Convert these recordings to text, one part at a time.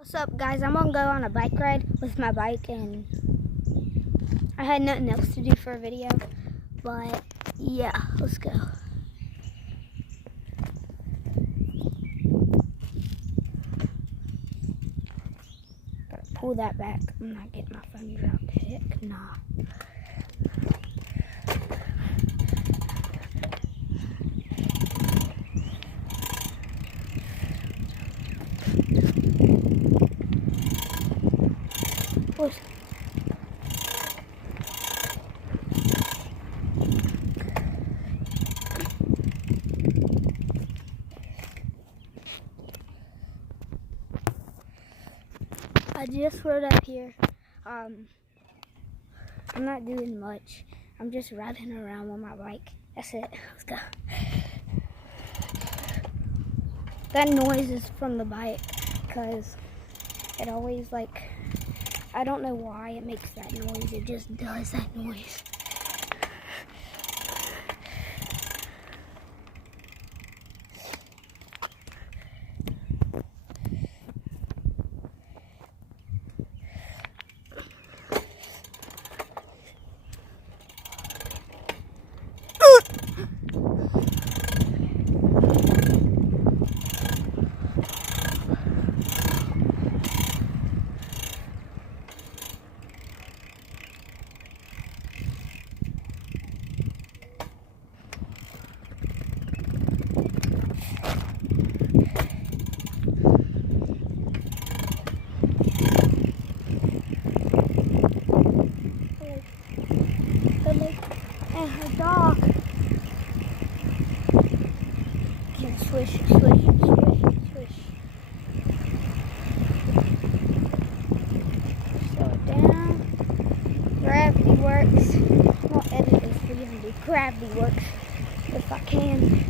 What's up, guys? I'm gonna go on a bike ride with my bike, and I had nothing else to do for a video, but yeah, let's go. Gotta pull that back. I'm not getting my phone dropped. Heck nah. What's I just rode up here. I'm not doing much. I'm just riding around with my bike. That's it. Let's go. That noise is from the bike because it always, I don't know why it makes that noise. It just does that noise. And her dog can swish, swish, swish, swish. Slow it down. Gravity works. I'll edit this video and do gravity works if I can.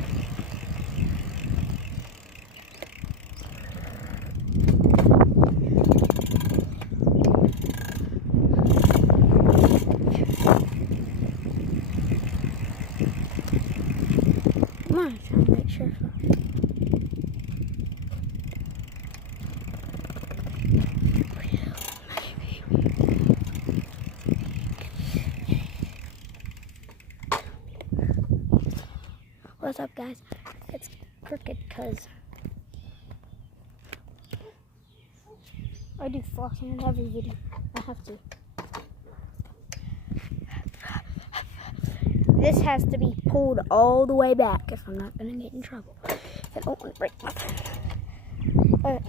Come on, trying to make sure. What's up, guys? It's crooked because I do flossing in every video. I have to. This has to be pulled all the way back if I'm not going to get in trouble. If I don't want to break my phone.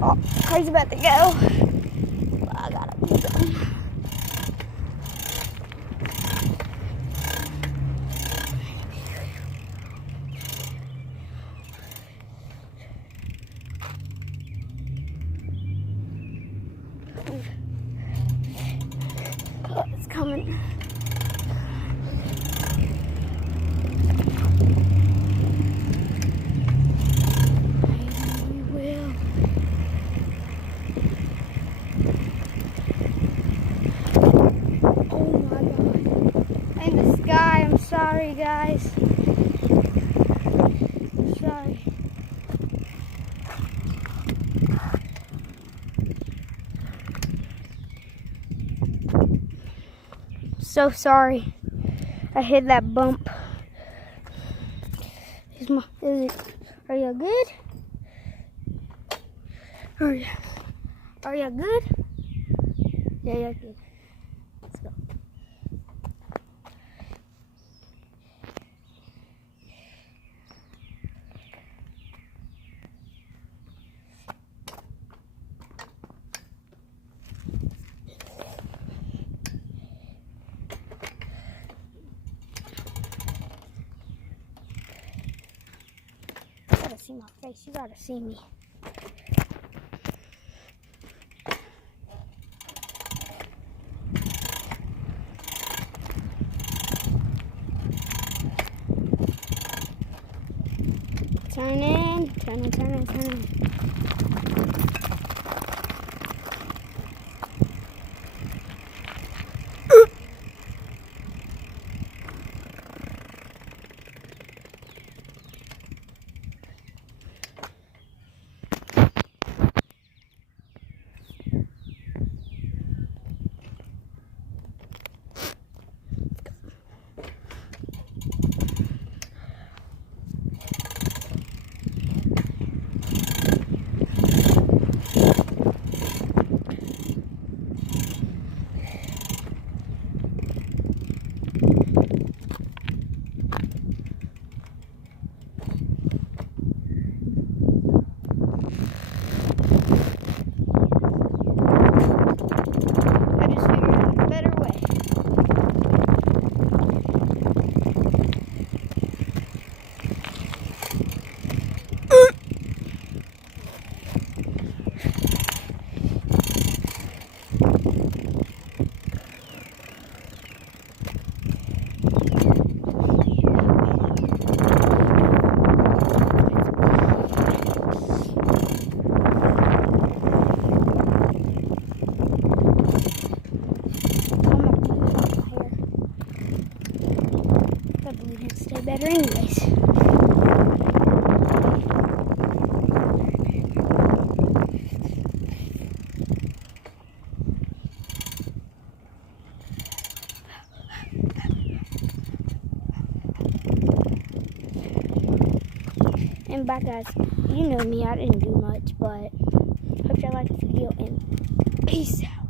Oh, car's about to go. I gotta do something. Oh, it's coming. Maybe we will. Oh my God. In the sky, I'm sorry, guys. Sorry. So sorry. I hit that bump. Are you good? Are you good? Yeah, you're good. Let's go. You gotta see my face. You gotta see me. Turn in, turn in, turn in, turn in. bigger anyways. And bye guys, you know me, I didn't do much, but hope y'all liked the video and peace out.